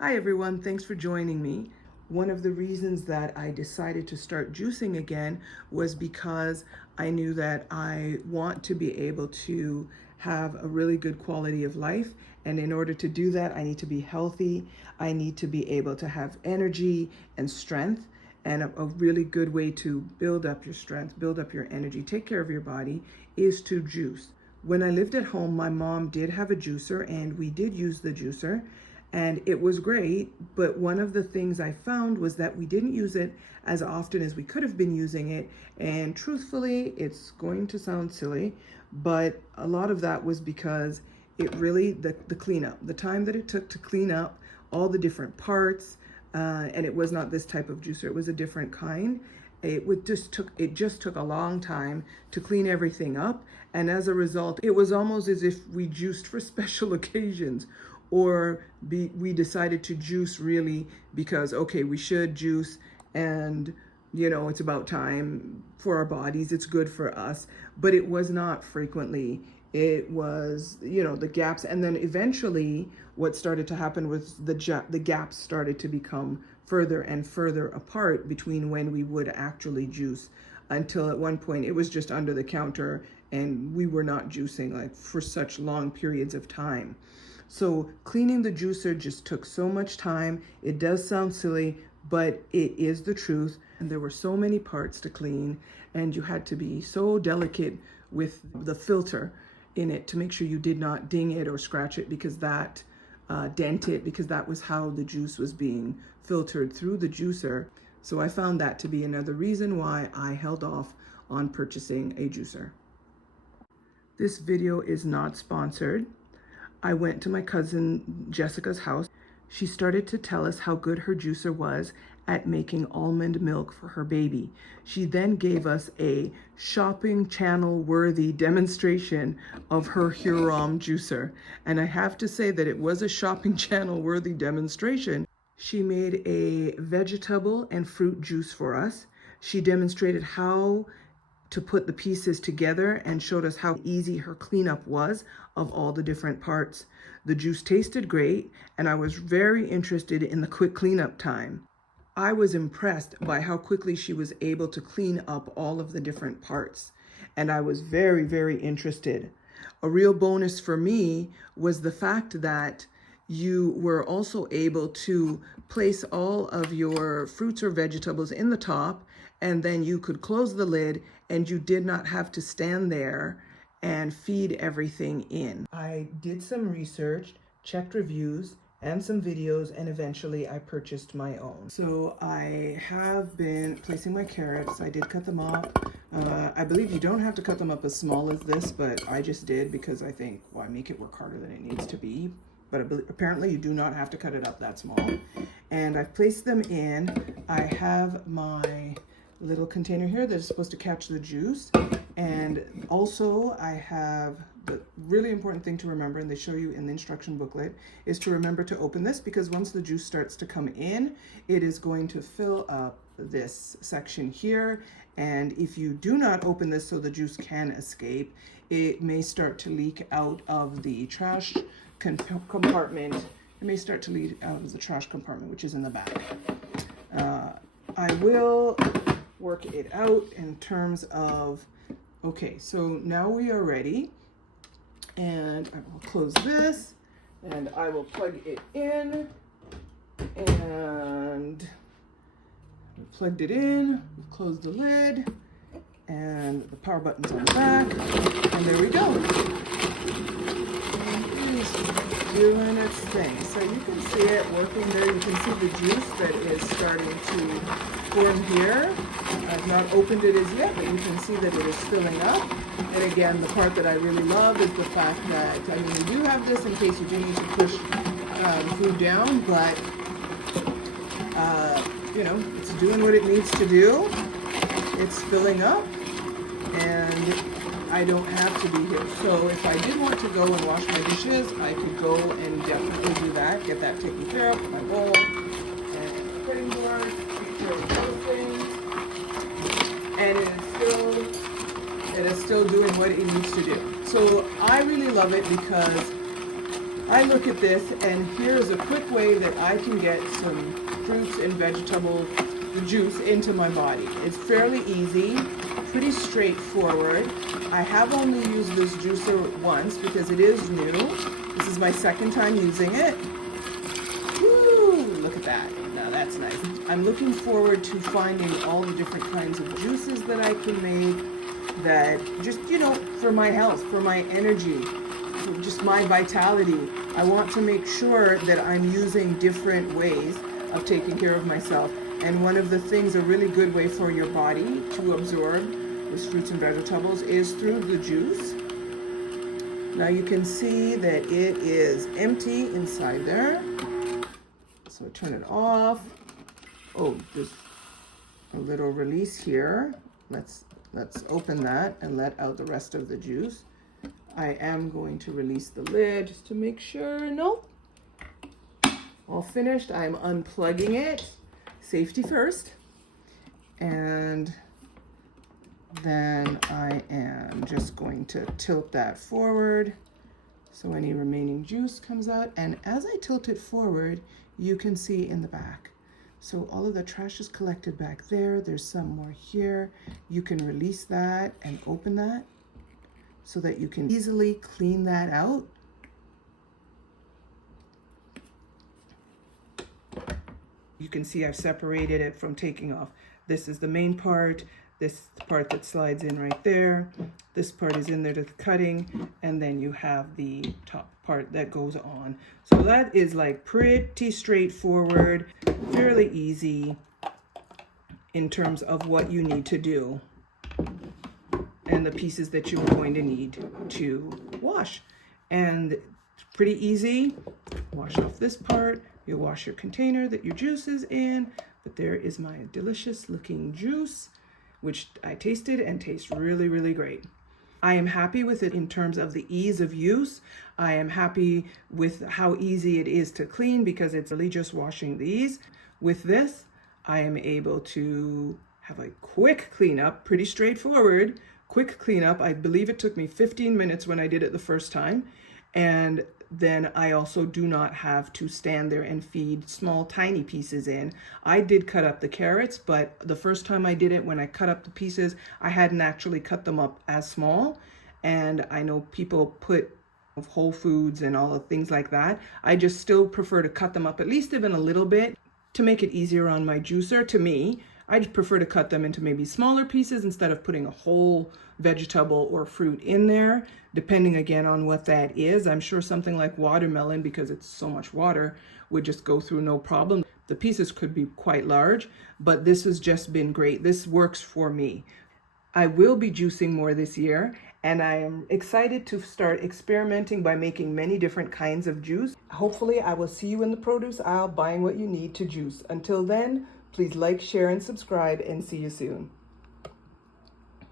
Hi everyone, thanks for joining me. One of the reasons that I decided to start juicing again was because I knew that I want to be able to have a really good quality of life. And in order to do that, I need to be healthy. I need to be able to have energy and strength. And a really good way to build up your strength, build up your energy, take care of your body is to juice. When I lived at home, my mom did have a juicer and we did use the juicer. And it was great, but one of the things I found was that we didn't use it as often as we could have been using it. And truthfully, it's going to sound silly, but a lot of that was because it really, the cleanup, the time that it took to clean up all the different parts, and it was not this type of juicer, it was a different kind. It just took a long time to clean everything up. And as a result, it was almost as if we juiced for special occasions, or we decided to juice really because, okay, we should juice and, you know, it's about time for our bodies, it's good for us, but it was not frequently. It was, you know, the gaps. And then eventually what started to happen was the gaps started to become further and further apart between when we would actually juice, until at one point it was just under the counter and we were not juicing like for such long periods of time. So cleaning the juicer just took so much time. It does sound silly, but it is the truth. And there were so many parts to clean, and you had to be so delicate with the filter in it to make sure you did not ding it or scratch it, because that dent it, because that was how the juice was being filtered through the juicer. So I found that to be another reason why I held off on purchasing a juicer. This video is not sponsored. I went to my cousin Jessica's house. She started to tell us how good her juicer was at making almond milk for her baby. She then gave us a shopping channel worthy demonstration of her Huron juicer. And I have to say that it was a shopping channel worthy demonstration. She made a vegetable and fruit juice for us. She demonstrated how to put the pieces together and showed us how easy her cleanup was of all the different parts. The juice tasted great, and I was very interested in the quick cleanup time. I was impressed by how quickly she was able to clean up all of the different parts, and I was very, very interested. A real bonus for me was the fact that you were also able to place all of your fruits or vegetables in the top, and then you could close the lid and you did not have to stand there and feed everything in. I did some research, checked reviews and some videos, and eventually I purchased my own. So I have been placing my carrots. I did cut them off. I believe you don't have to cut them up as small as this, but I just did because I think, why make it work harder than it needs to be? But apparently you do not have to cut it up that small. And I've placed them in. I have my little container here that is supposed to catch the juice. And also I have the really important thing to remember, and they show you in the instruction booklet, is to remember to open this, because once the juice starts to come in, it is going to fill up this section here. And if you do not open this so the juice can escape, it may start to leak out of the trash compartment. It may start to leak out of the trash compartment, which is in the back. I will work it out in terms of, okay, so now we are ready, and I will close this and I will plug it in, and we've plugged it in, we've closed the lid, and the power button's on the back, and there we go. Doing its thing. So you can see it working there. You can see the juice that is starting to form here. I've not opened it as yet, but you can see that it is filling up. And again, the part that I really love is the fact that, I mean, you do have this in case you do need to push the food down, but you know, it's doing what it needs to do. It's filling up, and I don't have to be here. So if I did want to go and wash my dishes, I could go and definitely do that, get that taken care of, my bowl, and the cutting board, take care of those things. And it is still doing what it needs to do. So I really love it because I look at this, and here's a quick way that I can get some fruits and vegetable juice into my body. It's fairly easy, pretty straightforward. I have only used this juicer once because it is new. This is my second time using it. Woo, look at that. Now that's nice. I'm looking forward to finding all the different kinds of juices that I can make that just, you know, for my health, for my energy, for just my vitality. I want to make sure that I'm using different ways of taking care of myself. And one of the things, a really good way for your body to absorb this fruits and vegetables is through the juice. Now you can see that it is empty inside there. So turn it off. Oh, there's a little release here. Let's open that and let out the rest of the juice. I am going to release the lid just to make sure. Nope. All finished. I'm unplugging it. Safety first. And then I am just going to tilt that forward so any remaining juice comes out. And as I tilt it forward, you can see in the back. So all of the trash is collected back there. There's some more here. You can release that and open that so that you can easily clean that out. You can see I've separated it from taking off. This is the main part. This part that slides in right there. This part is in there to the cutting. And then you have the top part that goes on. So that is like pretty straightforward, fairly easy in terms of what you need to do and the pieces that you're going to need to wash. And pretty easy. Wash off this part. You'll wash your container that your juice is in. But there is my delicious looking juice, which I tasted and tastes really, really great. I am happy with it in terms of the ease of use. I am happy with how easy it is to clean because it's really just washing these. With this, I am able to have a quick cleanup, pretty straightforward, quick cleanup. I believe it took me 15 minutes when I did it the first time. And then I also do not have to stand there and feed small, tiny pieces in. I did cut up the carrots, but the first time I did it, when I cut up the pieces, I hadn't actually cut them up as small. And I know people put whole foods and all the things like that. I just still prefer to cut them up at least even a little bit to make it easier on my juicer. To me, I just prefer to cut them into maybe smaller pieces instead of putting a whole vegetable or fruit in there, depending again on what that is. I'm sure something like watermelon, because it's so much water, would just go through no problem. The pieces could be quite large, but this has just been great. This works for me. I will be juicing more this year, and I am excited to start experimenting by making many different kinds of juice. Hopefully, I will see you in the produce aisle buying what you need to juice. Until then, please like, share, and subscribe, and see you soon.